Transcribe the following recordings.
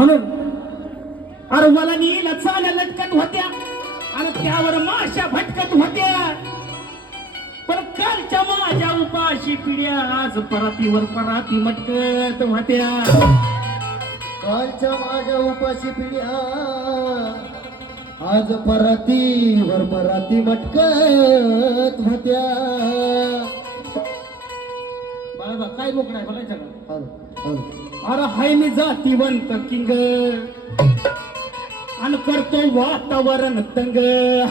म्हणून अरवलानीला चाल्या लटकत होत्या आणि त्यावर माशा भटकत होत्या. पण कालच्या माझ्या उपाशी पिढ्या आज परातीवर पराती मटकत होत्या. कालच्या माझ्या उपाशी पिढ्या आज परातीवर पराती मटकत होत्या. बाबा काय लोक नाही बोलायचं का? हॅलो हॅलो अरे हाय मी जातीवंत किंग आणि करतो वातावरण तंग.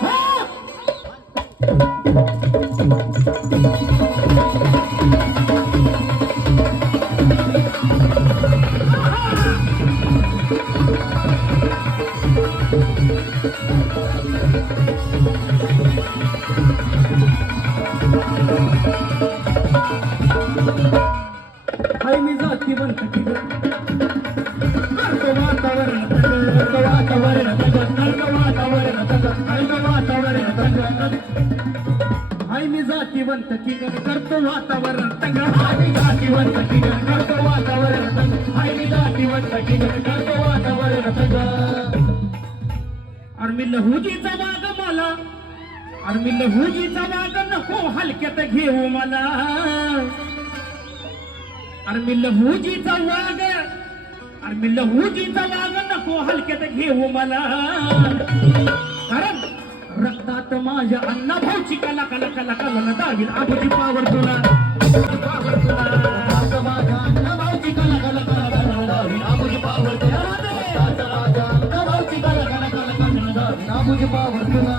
हा हाय मी जातीवंत किंग करतो वातावरण तंग. वातावरण तंग वातावरण तंग वातावरण तंग. हाय मी जातीवंत किंग करतो वातावरण तंग. हाय मी जातीवंत किंग करतो वातावरण तंग. हाय मी जातीवंत किंग करतो वातावरण तंग. अरे मी लहुजीचा वाग मला अरे मी लहुजीचा वाग नको हलक्यात घेऊ मला. अरे मी लहुजीचा वाग अरे मी लहुजीचा वाग नको हलक्यात घेऊ मला. कारण रक्तात माझ्या अण्णा भाऊची कला कला कला कला न दावील आबूची पावर तुला. माझ्या अण्णा भाऊची कला कला कला कला दावी आबूची पावर तुला. माझ्या अण्णा भाऊची कला कला कला कला दावी आबूची पावर तुला.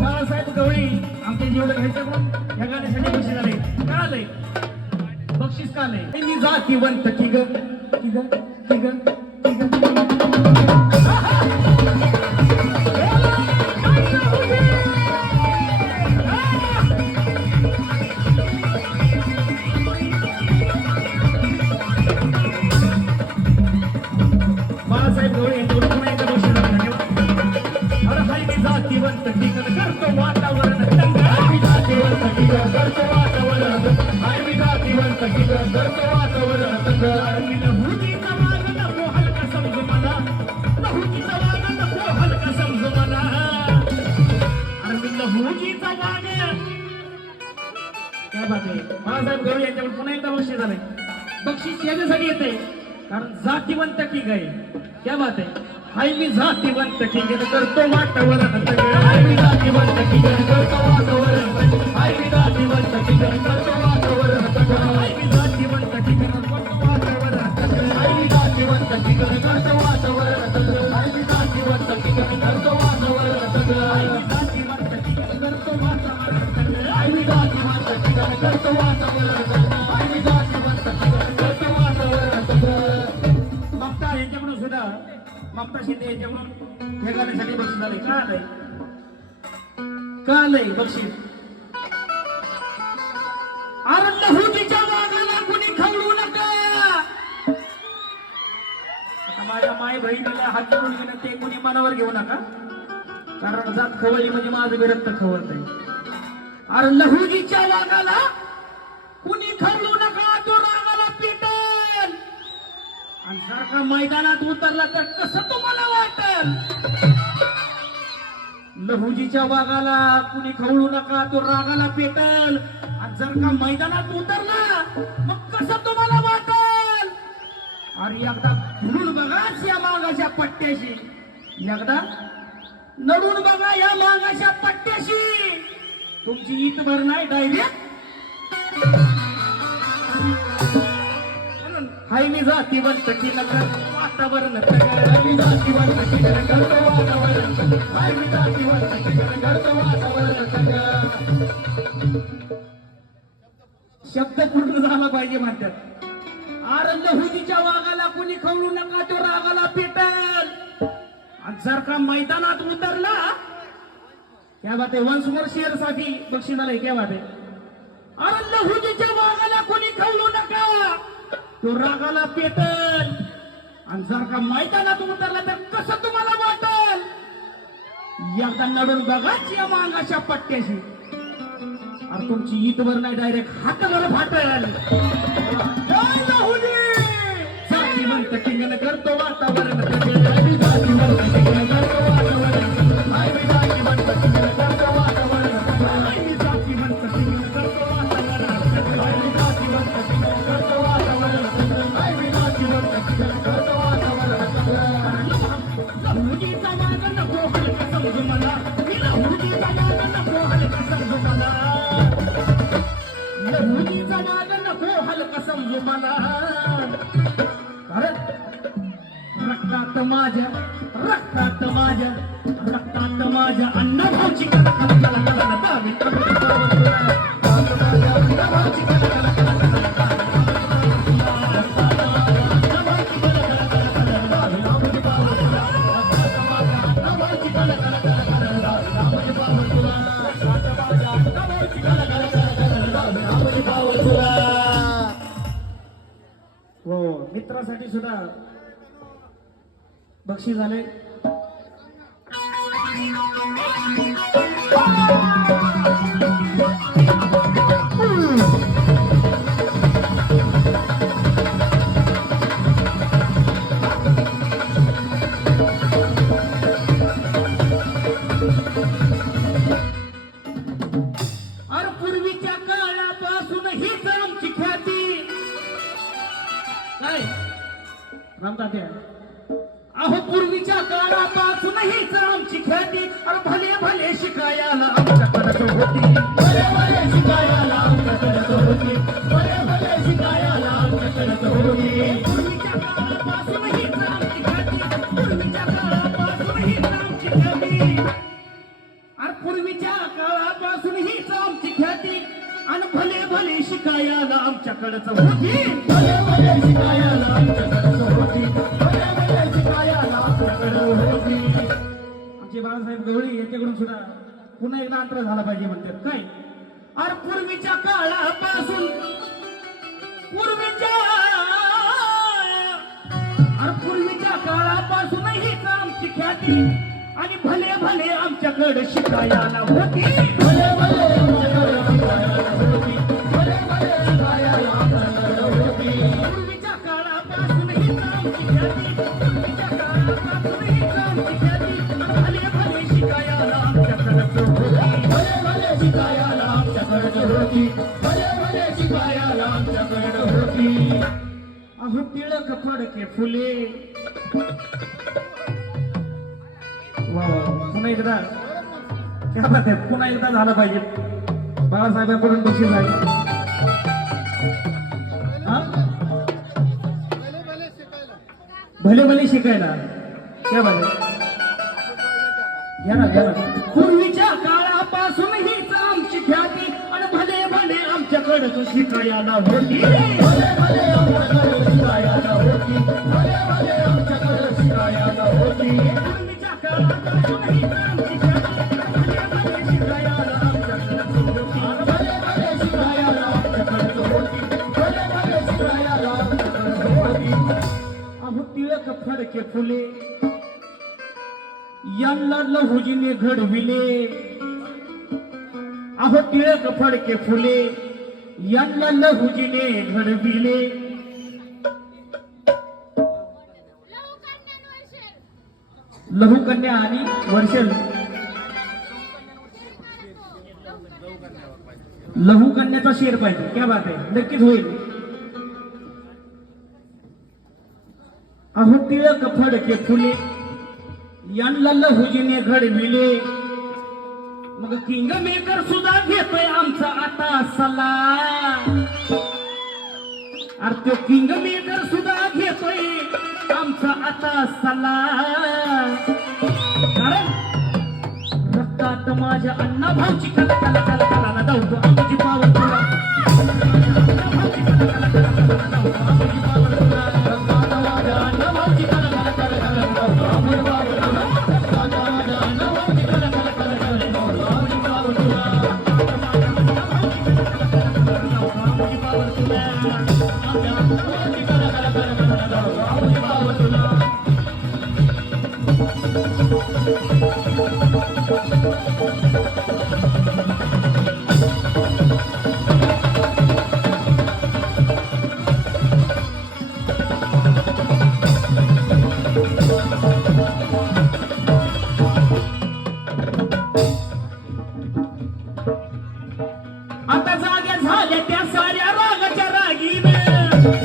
बाळासाहेब गवळी आमच्या जेवढं घ्यायचं म्हणून या गाण्यासाठी बक्षीस आले. का आलंय बक्षीस का आलंय? मी जातीवंत की ग की ग की ग की ग. बाळासाहेब गवळी यांच्याकडून पुन्हा एकदा बक्षीस आलं. धन्यवाद. अरे हाय मी जातीवंत की ग करतो वातावरण तंग. मी जातीवंत की ग करतो वातावरण तंग. हाय मी जातीवंत की ग करतो वातावरण तंग. मी लहुजीचा वाग नको हलका समजू मला. लहुजीचा वाग नको हलका समजू मला. अरे मी लहुजीचा वाग क्या बात आहे. बाळासाहेब गवळी यांच्याकडे पुन्हा एकदा बक्षीस झालंय. बक्षीस याच्यासाठी येते कारण जातीवंत ठीक आहे. क्या बात आहे. हाय मी जातीवंत ठीक आहे करतो वातावरण तंग. हाय मी जातीवंत की ग करतो वातावरण तंग. हाय मी जातीवंत की ग करतो वातावरण तंग. हाय मी जातीवंत ठीक आहे करतो वातावरण तंग. हाय मी जातीवंत की ग करतो वातावरण तंग. हाय मी जातीवंत की ग करतो वातावरण तंग. हाय मी जातीवंत ठीक आहे करतो वातावरण तंग. हाय मी जातीवंत की ग करतो वातावरण तंग. हाय मी जातीवंत की ग करतो वातावरण तंग. ममता यांच्याकडून सुद्धा ममता शिंदे यांच्याकडून हे गाण्यासाठी बक्षीस झाले. का आलंय का आलंय बक्षीस? अरे लहुजीच्या वाघाला कुणी खवळू नका. आता माझ्या माय बहिणीला हात जोडून गेलं ते कुणी मनावर घेऊ नका. कारण जात खवळली म्हणजे माझं बी रक्त खवळत आहे. अरे लहुजीच्या वाघाला कुणी खवळू नका. तो रागाला पेटेल आणि जर का मैदानात उतरला तर कसं तुम्हाला वाटेल? लहुजीच्या वाघाला कुणी खवळू नका. तो रागाला पेटल आणि जर का मैदानात उतरला मग कसं तुम्हाला वाटेल? अरे एकदा धुडून बघा या मागाच्या पट्ट्याशी. एकदा नडून बघा या मागाच्या पट्ट्याशी. तुमची इतभर नाही डायरेक्ट. हाय मी जातीवंत की नका वातावरण तंग. हाय मी जातीवंत की ग करतो वातावरण तंग. हाय मी जातीवंत की ग करतो वातावरण तंग. शब्द पूर्ण झाला पाहिजे म्हणतात. अरे लहुजीच्या वाघाला कुणी खवळू नका. तो रागाला पेटल आणि जर का मैदानात उतरला क्या बात आहे. वन्स मोर शेअर साठी बक्षीस आलंय. क्या बात आहे. अरे लहुजीच्या वाघाला कुणी खवळू नका. तो रागाला पेटल आणि जर का मैदानात उतरला तर कसं तुम्हाला वाटेल? एकदा नडून बघाच या मागाच्या पट्ट्याशी. अरे तुमची ईदवर नाही डायरेक्ट हातावर फाटेल. जाती म्हणत किंगन करतो वातावरण भावलं मला कारण रक्तात माझ्या अण्णाभाऊची कला कला कला कला दावी अण्णाभाऊची कला कला कला कला हो मित्रासाठी सुद्धा बक्षीस झाले. अरे पूर्वीच्या काळापासून हीच आमची ख्याती काय रामतात्या अहो पूर्वीच्या काळापासून हीच आमची ख्याती अरे भले भले शिकायला आमच्याकडे होती भले भले शिकायला आमच्याकडे होती भले भले शिकायला आमच्याकडे होती पूर्वीच्या काळापासून हीच आमची ख्याती पूर्वीच्या काळापासून हीच आमची ख्याती अरे पूर्वीच्या काळापासून हीच आमची ख्याती आणि भले भले शिकायला आमच्याकडेच होती भले भले शिकायला आमच्याकडेच होती भले भले शिकायला आमच्याकडे होती. आमचे बाळासाहेब गवळी याच्याकडून सुद्धा पुन्हा एकदा अंतर झाला पाहिजे म्हणतात. काय अरे पूर्वीच्या काळापासून पूर्वीच्या काळापासून हीच आमची ख्याती आणि भले भले आमच्याकडे शिकायला होती भले भले आमच्याकडे शिकायला होती भले भले शिकायला आमच्याकडे होती पूर्वीच्या काळापासून हीच आमची ख्याती पूर्वीच्या काळापासून हीच आमची ख्याती भले भले शिकायला आमच्याकडे होती भले भले शिकायला आमच्याकडे होती भले भले शिकायला आमच्याकडे होती. अहो टिळक फडके फुले वा वा पुन्हा एकदा क्या बात आहे पुन्हा एकदा झालं पाहिजे. बाळासाहेबांकडून बक्षीस आहे. हा? भले भले शिकायला क्या बात आहे घ्या ना पूर्वीच्या काळापासून हीच आमची ख्याती आणि भले भले आमच्याकडे शिकायला होती भले भले आमच्याकडे शिकायला होती भले भले आमच्याकडे शिकायला होती पूर्वीच्या काळापासून हीच आमची ख्याती भले भले शिकायला आमच्याकडे होती भले भले शिकायला आमच्याकडे होती भले भले शिकायला आमच्याकडे होती. अहो टिळक फडके फुले यांना लहुजीने घडविले. अहो टिळक फडके फुले यांना लहुजीने घडविले. लहुकन्या आणि वर्षल लहुकन्याचा शेर पाहिजे. क्या बात आहे नक्कीच होईल. अहो टिळक फडके फुले यांना लहुजीने घडविले. मग किंग मेकर सुद्धा घेतोय आमचा आता सल्ला अरे तो किंग मेकर सुद्धा घेतोय आमचा आता सल्ला कारण रक्तात माझ्या अण्णाभाऊची कला कला कला कला ना धावतो आमची पावर तुला अण्णाभाऊची कला कला कला कला ना धावतो आमची पावर तुला रक्तात माझ्या अण्णाभाऊची कला कला कला कला ना धावतो आमची पावर तुला रक्तात माझ्या अण्णाभाऊची कला कला कला कला ना धावतो आमची पावर तुला रक्तात माझ्या अण्णाभाऊची कला कला कला कला ना धावतो आमची पावर तुला आमच्या अण्णाभाऊची कला कला कला कला ना धावतो आमची पावर तुला. आता जाग्या झाल्या त्या साऱ्या रागाच्या रागीने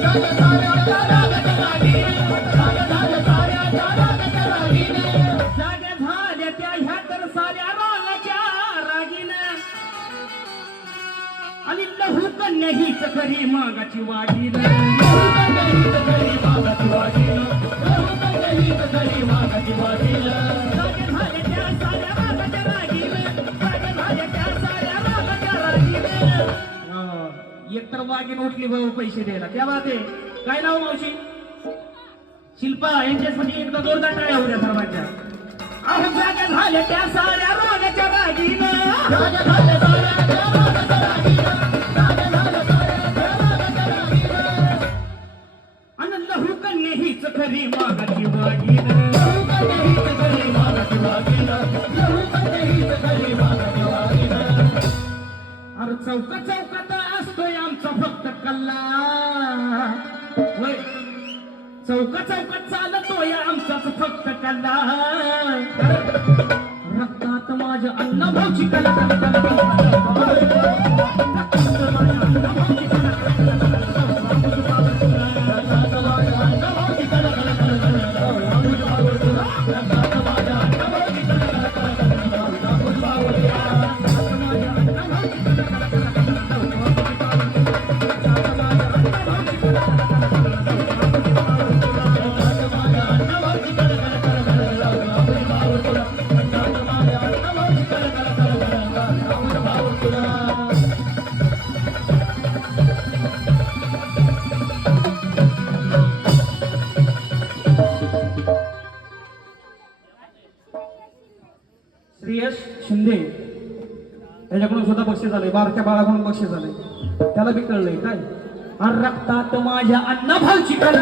जाग्या झाल्या त्या रागाच्या रागीने जाग्या झाल्या साऱ्या त्या रागाच्या रागीने जाग्या झाल्या त्या ह्या तर साऱ्या रागाच्या मागाची वाढील जागे झाले त्या साऱ्या मागाच्या रागील, जागे झाले त्या साऱ्या मागाच्या रागील. एक तर वाघीण उठली भाऊ पैसे द्यायला, क्या बात आहे. काय नाव मावशी? शिल्पा. यांच्यासाठी एकदा जोरदार टाळ्या होत्या सर्वांच्या. अहो जागे झाले त्या साऱ्या रोगाच्या रागीन, आणि लहू कन्ये हीच खरी मागाची वागीन. अरे चौका चौकात असतोय आमचा फक्त कल्ला, होय. चौका चौकात चालतोय आमचाच फक्त कल्ला. रक्तात माझ्या अन्न भाऊची कला श्रेयस शिंदे त्याच्याकडून सुद्धा बक्षीस झाले, बारक्या बाळाकडून बक्षीस झाले. त्याला बी कळलंय काय. रक्तात माझ्या अन्न भाऊची कला